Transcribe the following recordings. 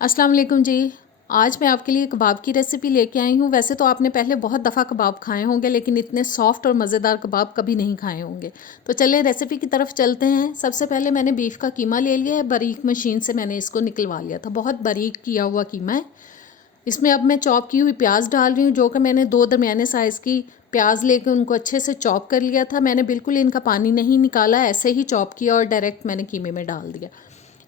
अस्सलाम वालेकुम जी। आज मैं आपके लिए कबाब की रेसिपी लेके आई हूँ। वैसे तो आपने पहले बहुत दफ़ा कबाब खाए होंगे, लेकिन इतने सॉफ्ट और मज़ेदार कबाब कभी नहीं खाए होंगे। तो चलिए रेसिपी की तरफ चलते हैं। सबसे पहले मैंने बीफ का कीमा ले लिया है। बारीक मशीन से मैंने इसको निकलवा लिया था। बहुत बारीक किया हुआ कीमा है। इसमें अब मैं चॉप की हुई प्याज डाल रही हूँ, जो कि मैंने 2 दरमियाने साइज़ की प्याज लेकर उनको अच्छे से चॉप कर लिया था। मैंने बिल्कुल इनका पानी नहीं निकाला, ऐसे ही चॉप किया और डायरेक्ट मैंने कीमे में डाल दिया।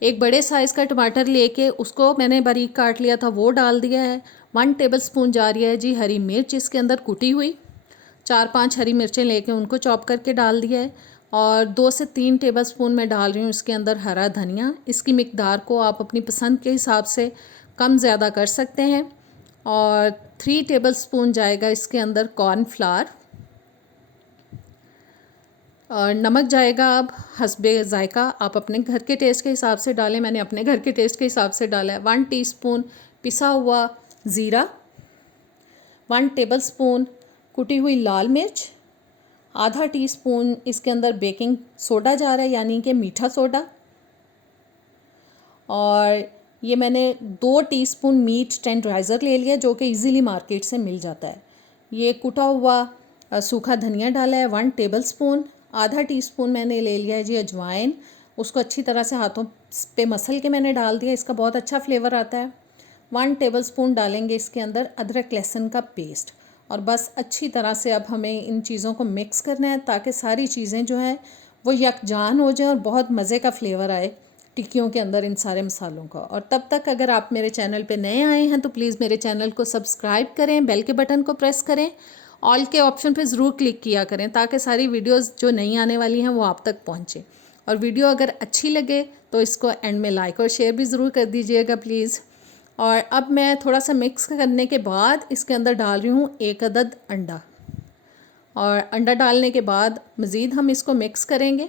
एक बड़े साइज़ का टमाटर लेके उसको मैंने बारीक काट लिया था, वो डाल दिया है। 1 टेबलस्पून जा रही है जी हरी मिर्च इसके अंदर कुटी हुई। 4-5 हरी मिर्चें लेके उनको चॉप करके डाल दिया है। और 2 से 3 टेबलस्पून मैं डाल रही हूँ इसके अंदर हरा धनिया। इसकी मिकदार को आप अपनी पसंद के हिसाब से कम ज़्यादा कर सकते हैं। और 3 टेबलस्पून जाएगा इसके अंदर कॉर्नफ्लावर। और नमक जाएगा अब हस्बे ज़ायका, आप अपने घर के टेस्ट के हिसाब से डालें। मैंने अपने घर के टेस्ट के हिसाब से डाला है। 1 टीस्पून पिसा हुआ ज़ीरा, 1 टेबलस्पून कुटी हुई लाल मिर्च, आधा टीस्पून इसके अंदर बेकिंग सोडा जा रहा है, यानी कि मीठा सोडा। और ये मैंने 2 टीस्पून मीट टेंडराइज़र ले लिया, जो कि इजीली मार्केट से मिल जाता है। ये कुटा हुआ सूखा धनिया डाला है 1 टेबलस्पून। आधा टीस्पून मैंने ले लिया है जी अजवाइन, उसको अच्छी तरह से हाथों पे मसल के मैंने डाल दिया। इसका बहुत अच्छा फ्लेवर आता है। 1 टेबलस्पून डालेंगे इसके अंदर अदरक लहसुन का पेस्ट। और बस अच्छी तरह से अब हमें इन चीज़ों को मिक्स करना है, ताकि सारी चीज़ें जो हैं वो यकजान हो जाएं और बहुत मज़े का फ्लेवर आए टिक्कियों के अंदर इन सारे मसालों का। और तब तक अगर आप मेरे चैनल पे नए आए हैं तो प्लीज़ मेरे चैनल को सब्सक्राइब करें, बेल के बटन को प्रेस करें, ऑल के ऑप्शन पे ज़रूर क्लिक किया करें, ताकि सारी वीडियोस जो नई आने वाली हैं वो आप तक पहुँचे। और वीडियो अगर अच्छी लगे तो इसको एंड में लाइक और शेयर भी ज़रूर कर दीजिएगा प्लीज़। और अब मैं थोड़ा सा मिक्स करने के बाद इसके अंदर डाल रही हूँ 1 अदद अंडा। और अंडा डालने के बाद मज़ीद हम इसको मिक्स करेंगे।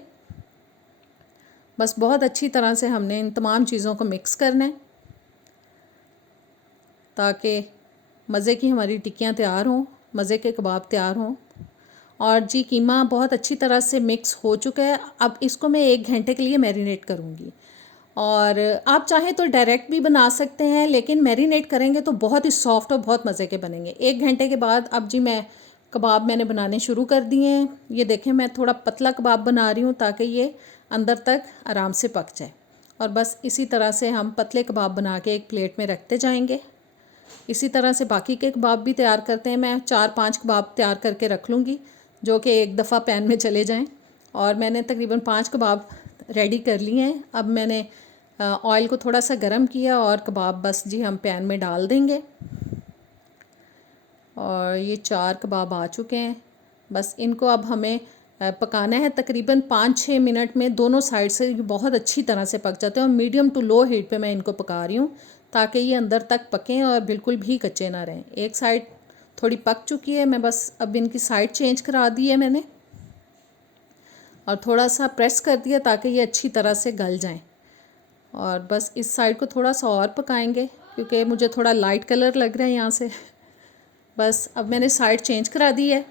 बस बहुत अच्छी तरह से हमने इन तमाम चीज़ों को मिक्स करना है, ताकि मज़े की हमारी टिक्कियाँ तैयार हों, मज़े के कबाब तैयार हों। और जी कीमा बहुत अच्छी तरह से मिक्स हो चुका है। अब इसको मैं 1 घंटे के लिए मैरिनेट करूँगी। और आप चाहें तो डायरेक्ट भी बना सकते हैं, लेकिन मैरिनेट करेंगे तो बहुत ही सॉफ्ट और बहुत मज़े के बनेंगे। 1 घंटे के बाद अब जी मैंने बनाने शुरू कर दिए हैं। ये देखें, मैं थोड़ा पतला कबाब बना रही हूँ, ताकि ये अंदर तक आराम से पक जाए। और बस इसी तरह से हम पतले कबाब बना के एक प्लेट में रखते जाएंगे। इसी तरह से बाकी के कबाब भी तैयार करते हैं। मैं 4-5 कबाब तैयार करके रख लूँगी, जो कि एक दफ़ा पैन में चले जाएं। और मैंने तकरीबन 5 कबाब रेडी कर लिए हैं। अब मैंने ऑयल को थोड़ा सा गर्म किया और कबाब बस जी हम पैन में डाल देंगे। और ये 4 कबाब आ चुके हैं। बस इनको अब हमें पकाना है तकरीबन 5-6 मिनट में। दोनों साइड से बहुत अच्छी तरह से पक जाते हैं। और मीडियम टू लो हीट पे मैं इनको पका रही हूँ, ताकि ये अंदर तक पकें और बिल्कुल भी कच्चे ना रहें। एक साइड थोड़ी पक चुकी है, मैं बस अब इनकी साइड चेंज करा दी है मैंने, और थोड़ा सा प्रेस कर दिया ताकि ये अच्छी तरह से गल जाएं। और बस इस साइड को थोड़ा सा और पकाएंगे, क्योंकि मुझे थोड़ा लाइट कलर लग रहा है यहाँ से। बस अब मैंने साइड चेंज करा दी है।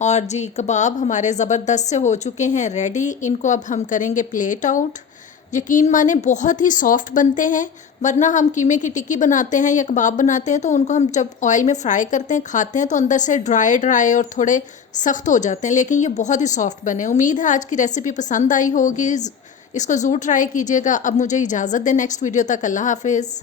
और जी कबाब हमारे ज़बरदस्त से हो चुके हैं रेडी। इनको अब हम करेंगे प्लेट आउट। यकीन माने बहुत ही सॉफ्ट बनते हैं। वरना हम कीमे की टिक्की बनाते हैं या कबाब बनाते हैं तो उनको हम जब ऑयल में फ्राई करते हैं, खाते हैं, तो अंदर से ड्राई ड्राई और थोड़े सख्त हो जाते हैं, लेकिन ये बहुत ही सॉफ्ट बने। उम्मीद है आज की रेसिपी पसंद आई होगी। इसको ज़रूर ट्राई कीजिएगा। अब मुझे इजाज़त दें, नेक्स्ट वीडियो तक। अल्लाह हाफिज़।